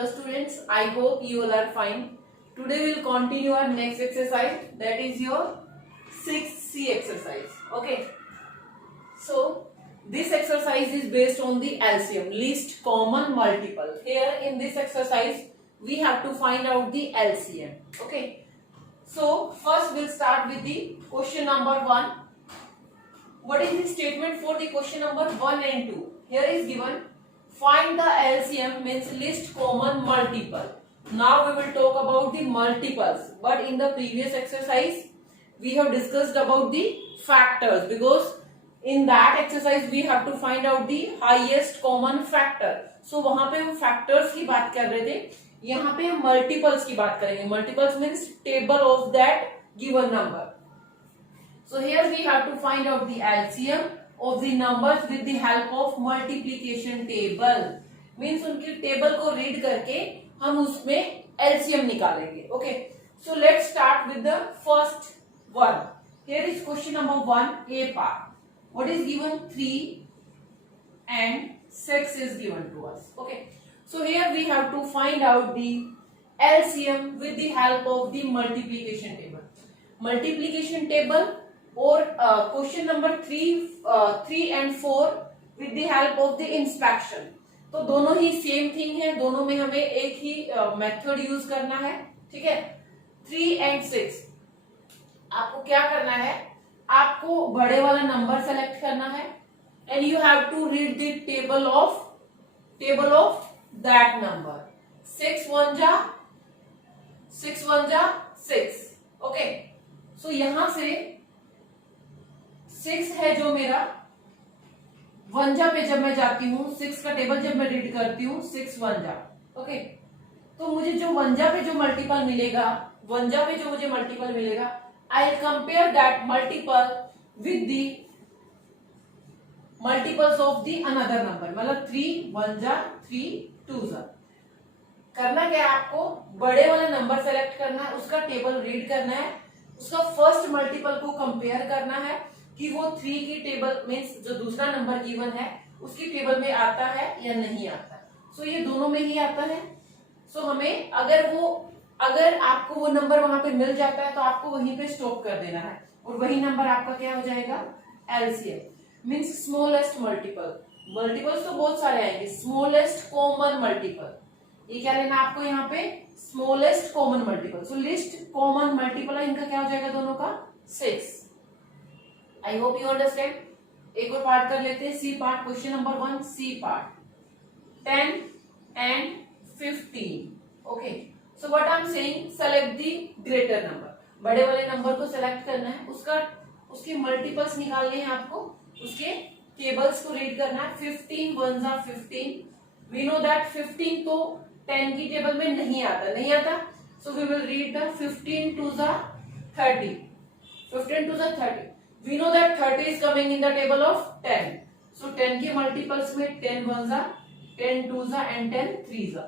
Hello students, I hope you all are fine. Today we will continue our next exercise, that is your 6C exercise. Okay. So this exercise is based on the LCM, least common multiple. Here in this exercise we have to find out the LCM. Okay. So first we'll start with the question number 1. What is the statement for the question number 1 and 2? Here is given, find the LCM means least common multiple. Now we will talk about the multiples, but in the previous exercise we have discussed about the factors, because in that exercise we have to find out the highest common factor. So वहां पे हम factors की बात कर रहे थे, यहाँ पे हम multiples की बात करेंगे. Multiples means table of that given number. So here we have to find out the LCM of the numbers with the help of multiplication table. Means उनकी टेबल को रीड करके हम उसमें LCM निकालेंगे. Okay. So let's start with the first one. Here is question number 1, A part. What is given? 3 and 6 is given to us. Okay. So here we have to find out the LCM with the help of the multiplication table. Multiplication table और question number 3 and 4 with the help of the inspection. तो दोनों ही same thing है, दोनों में हमें एक ही method use करना है. ठीक है. 3 and 6 आपको क्या करना है, आपको बड़े वाला नंबर सेलेक्ट करना है and you have to read the table of that number. 6 1 जा 6. ओके. सो यहां से 6 है जो मेरा वंजा पे जब मैं जाती हूँ, 6 का टेबल जब मैं रीड करती हूँ, 6 वंजा. ओके. तो मुझे जो वंजा पे जो मल्टीपल मिलेगा, I compare that multiple with the multiples of the another number. मतलब 3 वंजा 3 2 जा. करना क्या है, आपको बड़े वाला नंबर सेलेक्ट करना है, उसका टेबल रीड करना है, उसका फर्स्ट मल्टीपल को कंपेयर करना है कि वो 3 की टेबल मीन्स जो दूसरा नंबर गिवन है उसकी टेबल में आता है या नहीं आता. सो ये दोनों में ही आता है. सो हमें अगर आपको वो नंबर वहां पे मिल जाता है तो आपको वहीं पे स्टॉप कर देना है और वही नंबर आपका क्या हो जाएगा, LCM means smallest multiple. Multiples तो बहुत सारे आएंगे. स्मॉलेस्ट कॉमन मल्टीपल, ये क्या लेना आपको यहाँ पे, smallest common multiple. So least common multiple है इनका क्या हो जाएगा दोनों का, 6. I hope you understand. एक और पार्ट कर लेते हैं, C part. Question number 1 C part. 10 and 15. Okay. So what I am saying, select the greater number. बड़े वाले नंबर को सेलेक्ट करना है, उसके मल्टीपल्स निकालने हैं आपको, उसके टेबल्स को रीड करना है. 15 1 जा 15. वी नो दैट 15 तो 10 की टेबल में नहीं आता. So we will read the 15 2 जा 30. 15 2 जा 30. We know that 30 is coming in the table of 10. So 10 के मल्टीपल्स में 10 1 जा 10 2 जा एंड 10 3 जा.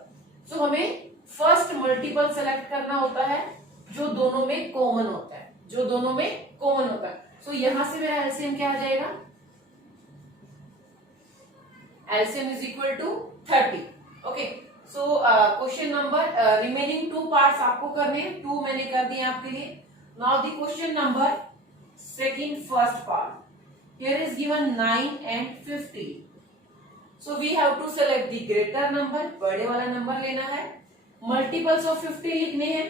सो हमें फर्स्ट मल्टीपल सेलेक्ट करना होता है जो दोनों में कॉमन होता है. सो यहां से मेरा एलसीएम क्या आ जाएगा, LCM is equal to 30. Okay. So question number remaining 2 parts आपको करने हैं. 2 मैंने कर दिए आपके लिए. Now the question number first part. Here is given 9 and 50. So we have to select the greater number, बड़े वाला नंबर लेना है. Multiples of 50 लिखने हैं.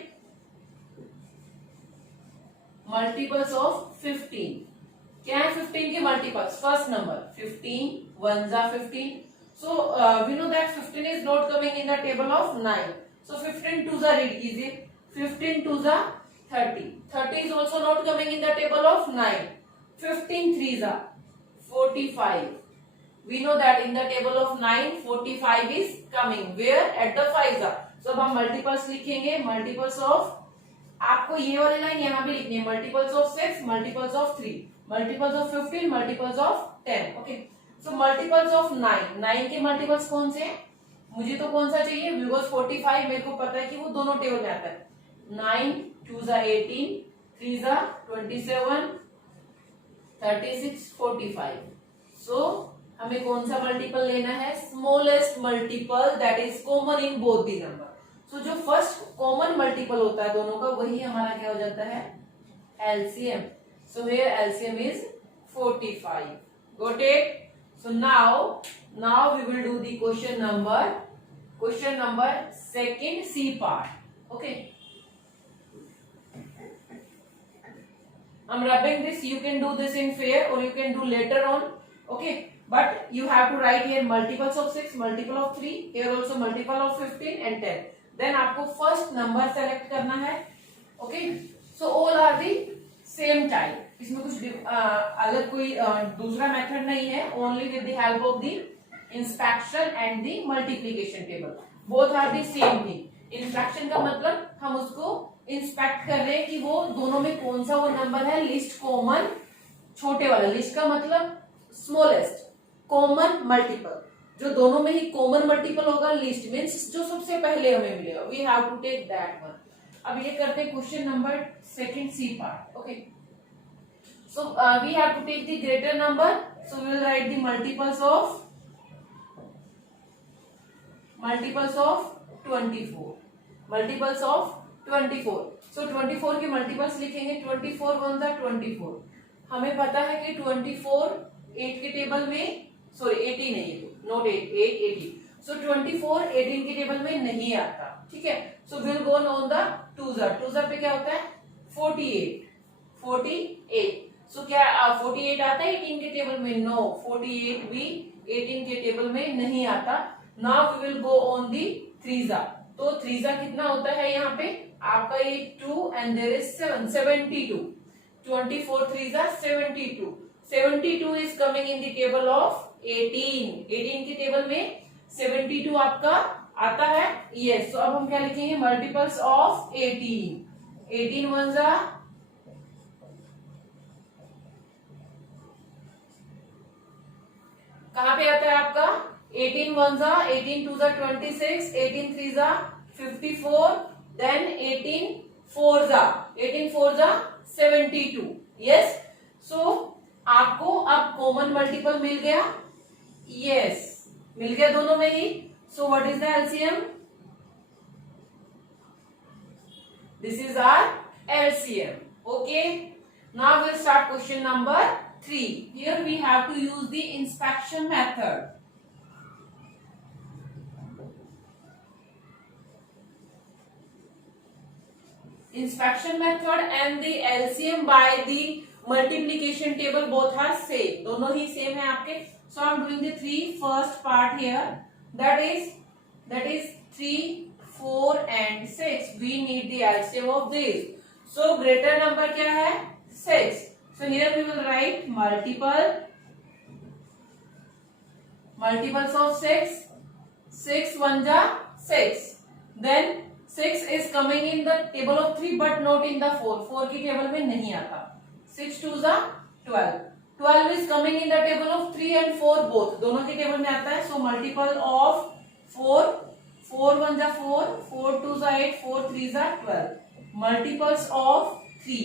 Multiples of 15. क्या है 15 के मल्टीपल्स, फर्स्ट नंबर 15 1 जा 15. So we know that 15 is not coming in the table of 9. So 15 2 जा रीड कीजिए. 15 2 जा 30. 30 is also not coming in the table of 9. 15 3 जा 45. We know that in the table of 9 45 is coming. Where? At the 5 जा. So अब हम multiples लिखेंगे. Multiples of, आपको ये वाली लाइन यहाँ पे लिखनी है. Multiples of 6, multiples of 3, multiples of 15, multiples of 10. Okay. So multiples of 9 के मल्टीपल्स कौन से हैं, मुझे तो कौन सा चाहिए, बिकॉज 45 मेरे को पता है कि वो दोनों टेबल में आता है. 9 2 जा 18, 3 जा 27, 36 45. सो हमें कौन सा मल्टीपल लेना है, smallest multiple that is common in both the number. So जो फर्स्ट कॉमन मल्टीपल होता है दोनों का वही हमारा क्या हो जाता है, LCM. So here LCM is 45। Got it? So now we will do the question number second C part. Okay, I'm rubbing this. You can do this in fair or you can do later on. Okay, but you have to write here multiples of 6, multiple of 3, here also multiple of 15 and 10. Then आपको first number select करना है. Okay, so all are the same type. इसमें कुछ अलग कोई दूसरा method नहीं है. Only with the help of the inspection and the multiplication table. Both are the same thing. Inspection का मतलब हम उसको इंस्पेक्ट कर रहे हैं कि वो दोनों में कौन सा वो नंबर है लिस्ट कॉमन, छोटे वाला, लिस्ट का मतलब स्मॉलेस्ट कॉमन मल्टीपल, जो दोनों में ही कॉमन मल्टीपल होगा लिस्ट मींस जो सबसे पहले हमें मिलेगा, we have to take that one. अब ये करते हैं question number second C part. Okay, so we have to take the greater number, so we will write the multiples of 24, multiples of 24। सो 24 के मल्टीपल्स लिखेंगे, 24 1 जा 24। हमें पता है कि 24 8 के टेबल में, सॉरी 18 नहीं, नॉट 8, 18। सो 24 18 के टेबल में नहीं आता, ठीक है। So will go on the 2 जा पे क्या होता है 48। सो क्या 48 आता है 18 के टेबल में? नो, 48 भी 18 के टेबल में नहीं आता। Now we will go on the 3 जा। तो 3 जा कितना होता है यहाँ पे आपका, ये 2 एंड देयर इज 7, 72। 24 3 जा 72। 72 is coming in the table of 18 के टेबल में 72 आपका आता है। यस, तो अब हम क्या लिखेंगे, मल्टीपल्स ऑफ 18 1 जा, कहां पे आता है आपका 18 1 जा, 18 2 जा 26, 18 3 जा 54, देन 18 4 जा 72। यस, सो आपको अब कॉमन मल्टीपल मिल गया। यस, मिल गया दोनों में ही। So what is the LCM? This is our LCM. Okay, now we'll start question number 3. Here we have to use the inspection method. Inspection method and the LCM by the multiplication table both are same. दोनों ही same है आपके. So I'm doing the 3 first part here. That is 3, 4 and 6. We need the LCM of these. So greater number क्या है 6. So here we will write multiples of 6. 6 1 जा 6. Then 6 is coming in the table of 3 but not in the 4. 4 की table में नहीं आता. 6 2 जा 12. 12 is coming in the table of 3 and 4 both. दोनों की टेबल में आता है. So multiple of 4. 4 1 जा 4. 4 2 जा 8. 4 3 जा 12. Multiples of 3.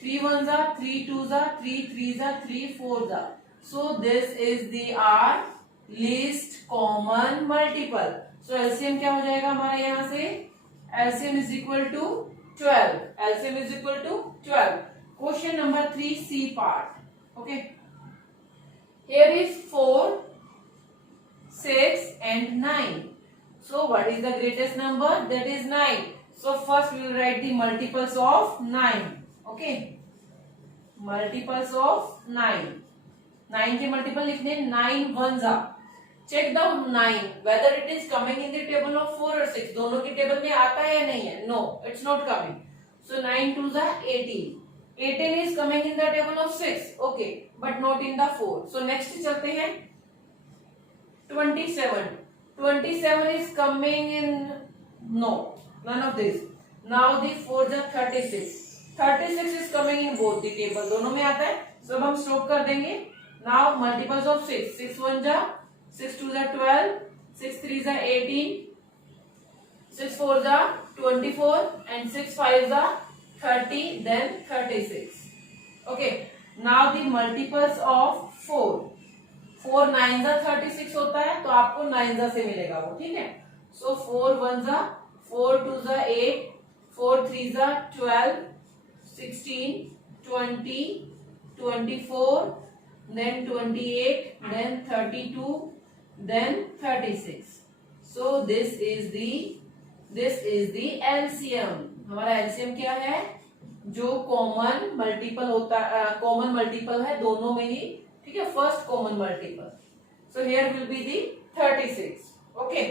3 1 जा 3 2 जा 3 3 जा 3 4 जा. So this is the our least common multiple. So LCM क्या हो जाएगा हमारा यहाँ से? LCM is equal to 12. LCM is equal to 12. Question number 3 C part. Okay. Here is 4, 6 and 9. So what is the greatest number? That is 9. So first we will write the multiples of 9. Okay. Multiples of 9. 9 के multiple लिखने 9 1 जा. Check the 9 whether it is coming in the table of 4 or 6. दोनों के table में आता है या नहीं है? No, it's not coming. So 9 2 जा 18. 18 is coming in the table of 6. Okay, but not in the 4. So next चलते हैं 27. 27 is coming in, no, none of this. Now the 4 जा 36. 36 is coming in both the table. दोनों में आता है. So अब हम स्टॉप कर देंगे. Now multiples of 6. 6 1 जा 6 2 जा 12, 6 3 जा 18, 6 4 जा 24 and 6 5 जा 30, then 36. Okay, now the multiples of 4. 4 9 जा 36 होता है, तो आपको 9 जा से मिलेगा वो, ठीक है। सो 4 1 जा 4 2 जा 8 4 3 जा 12 16 20 24 then 28 then 32 then 36. So this is the LCM. हमारा LCM क्या है? जो कॉमन मल्टीपल होता है, कॉमन मल्टीपल है दोनों में ही, ठीक है, first common multiple. So here will be the 36. Okay,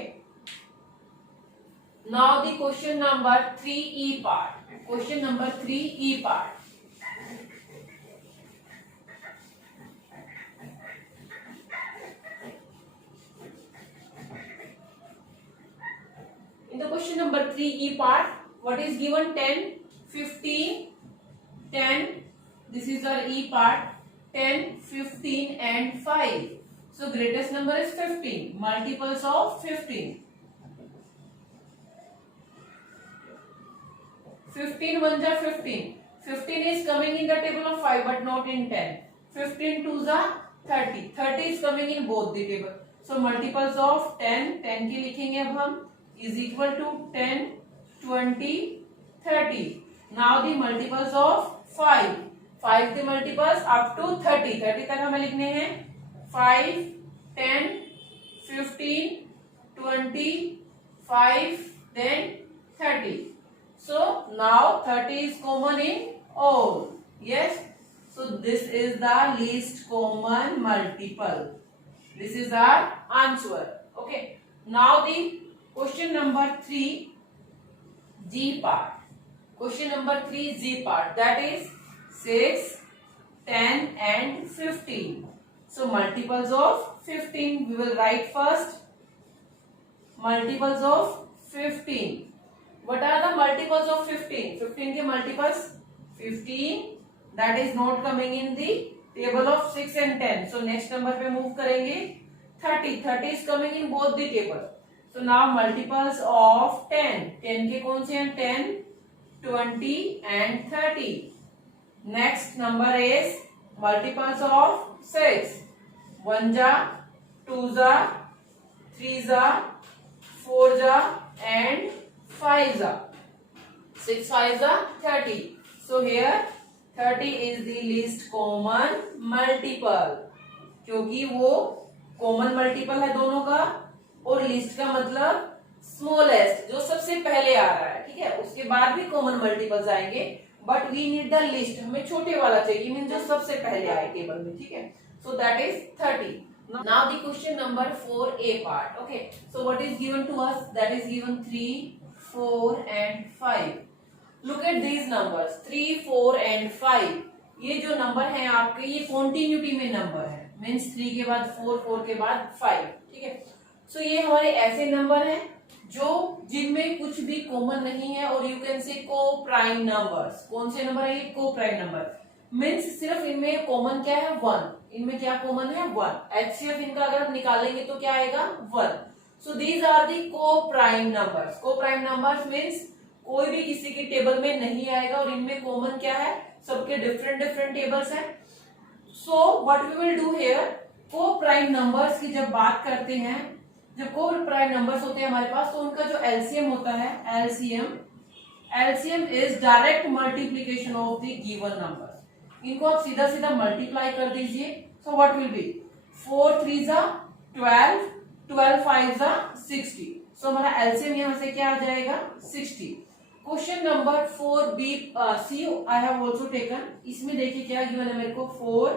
now the question number 3E part. Question number 3E part. In the question number 3E part, what is given? 10, 15, 10. This is our E part. 10, 15 and 5. So greatest number is 15. Multiples of 15. 15 1 ja 15. 15 is coming in the table of 5 but not in 10. 15 2 ja 30. 30 is coming in both the table. So multiples of 10. 10 के लिखेंगे अब हम. Is equal to 10, 20, 30. Now the multiples of 5. 5 the multiples up to 30. 30 तक हमें लिखने हैं. 5, 10, 15, 20, 5, then 30. So now 30 is common in all. Yes. So this is the least common multiple. This is our answer. Okay. Now the question number 3G part. Question number 3G part, that is 6, 10 and 15. So multiples of 15 we will write first. Multiples of 15. What are the multiples of 15? 15 के multiples 15, that is not coming in the table of 6 and 10. So next number पे move करेंगे. 30. 30 is coming in both the tables. So now multiples of 10. 10 के कौन से हैं? 10, 20 and 30. Next number is multiples of 6. 1 जा 2 जा 3 जा 4 जा and 5 जा. 6 5 जा 30. So here 30 is the least common multiple, क्योंकि वो कॉमन मल्टीपल है दोनों का, और लिस्ट का मतलब स्मॉलेस्ट, जो सबसे पहले आ रहा है, ठीक है. उसके बाद भी कॉमन मल्टीपल्स आएंगे, but we need the least. हमें छोटे वाला चाहिए, मीन जो सबसे पहले आए टेबल में, ठीक है. So that is 30. Now the question number 4A part. Okay, so what is given to us? That is given 3, 4 and 5. Look at these numbers 3, 4 and 5. ये जो नंबर है आपके, ये कॉन्टिन्यूटी में नंबर है, मीन्स 3 के बाद 4, 4 के बाद 5, ठीक है. सो ये हमारे ऐसे नंबर हैं जो जिनमें कुछ भी कॉमन नहीं है, और यू कैन से को प्राइम नंबर्स. कौन से नंबर है ये? को प्राइम नंबर. मीन्स सिर्फ इनमें कॉमन क्या है? 1. इनमें क्या कॉमन है? 1. HCF इनका अगर आप निकालेंगे तो क्या आएगा? 1. सो दीज आर दी को प्राइम नंबर्स. को प्राइम नंबर्स मीन्स कोई भी किसी की टेबल में नहीं आएगा, और इनमें कॉमन क्या है? सबके डिफरेंट डिफरेंट टेबल्स हैं. So what we will do here, को प्राइम नंबर्स की जब बात करते हैं, जब को प्राइम नंबर्स होते हैं हमारे पास, तो उनका जो एलसीएम होता है, LCM is direct multiplication of the given numbers. इनको आप सीधा सीधा मल्टीप्लाई कर दीजिए. सो व्हाट विल बी 4 3 जा 12, 12 5 जा 60. सो हमारा एलसीएम यहां से क्या आ जाएगा? 60. Question number 4B C I have also taken. इसमें देखिए क्या गिवन है मेरे को, 4,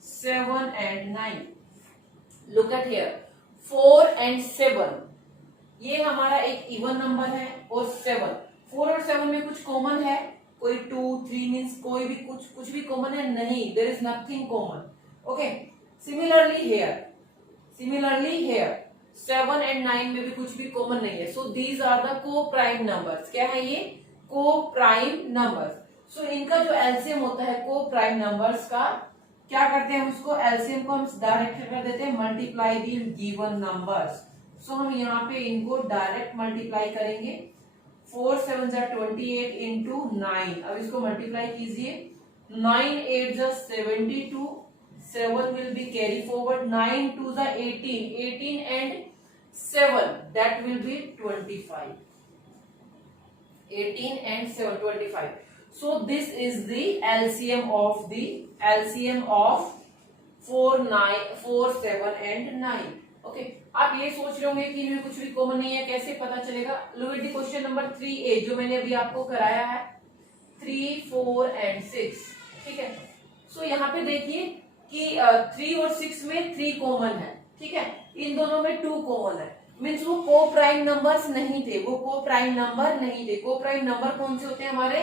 7 and 9. Look at here 4 and 7, ये हमारा एक इवन नंबर है, और 7, 4 और 7 में कुछ कॉमन है? कोई 2 3 मीन्स कोई भी कुछ भी कॉमन है? नहीं, there is nothing common. Okay, similarly here 7 and 9 में भी कुछ भी कॉमन नहीं है. सो दीज आर द को प्राइम नंबर्स. क्या है ये? को प्राइम नंबर्स. सो इनका जो एलसीएम होता है को प्राइम नंबर्स का, क्या करते हैं उसको, एलसीएम को हम डायरेक्ट कर देते हैं मल्टीप्लाई दी गिवन नंबर्स. सो हम यहाँ पे इनको डायरेक्ट मल्टीप्लाई करेंगे. 4 7 जा 28 इंटू 9. अब इसको मल्टीप्लाई कीजिए. 9 8 जा 72, 7 will be carry forward. 9 to the 18. 18 and 7, that will be 25. 18 and 7, 25. So this is the LCM of 4, 9, 4, 7 and 9. Okay, आप ये सोच रहे होंगे कि इनमें कुछ भी कॉमन नहीं है, कैसे पता चलेगा? Look at the question number 3A जो मैंने अभी आपको कराया है, 3, 4 and 6. ठीक है, सो यहाँ पे देखिए कि 3 और 6 में 3 कॉमन है. ठीक है, इन दोनों में 2 कॉमन है, मीन्स वो को प्राइम नंबर्स नहीं थे, वो को प्राइम नंबर नहीं थे. को प्राइम नंबर कौन से होते हैं हमारे?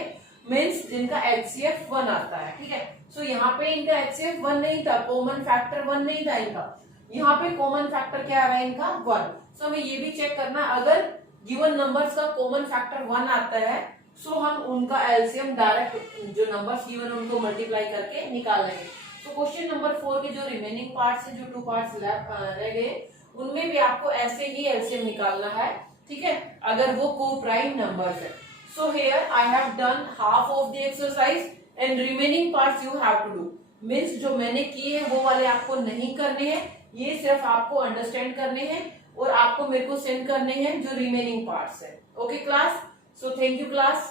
मीन्स जिनका HCF 1 आता है. ठीक है, सो यहाँ पे इनका HCF 1 नहीं था, कॉमन फैक्टर 1 नहीं था इनका. यहाँ पे कॉमन फैक्टर क्या आ रहा है इनका? 1. सो हमें ये भी चेक करना, अगर गिवन नंबर्स का कॉमन फैक्टर 1 आता है, सो हम उनका एलसीएम डायरेक्ट जो नंबर्स गिवन उनको मल्टीप्लाई करके निकाल लेंगे. तो क्वेश्चन नंबर 4 के जो रिमेनिंग पार्ट्स है, जो 2 पार्ट्स रह गए, उनमें भी आपको ऐसे ही एलसीएम निकालना है. ठीक है, अगर वो को प्राइम नंबर्स है. So here I have done half of the exercise and remaining parts you have to do. Means जो मैंने किए हैं वो वाले आपको नहीं करने हैं, ये सिर्फ आपको अंडरस्टैंड करने हैं और आपको मेरे को सेंड करने हैं जो रिमेनिंग पार्ट्स है. Okay class, so thank you class.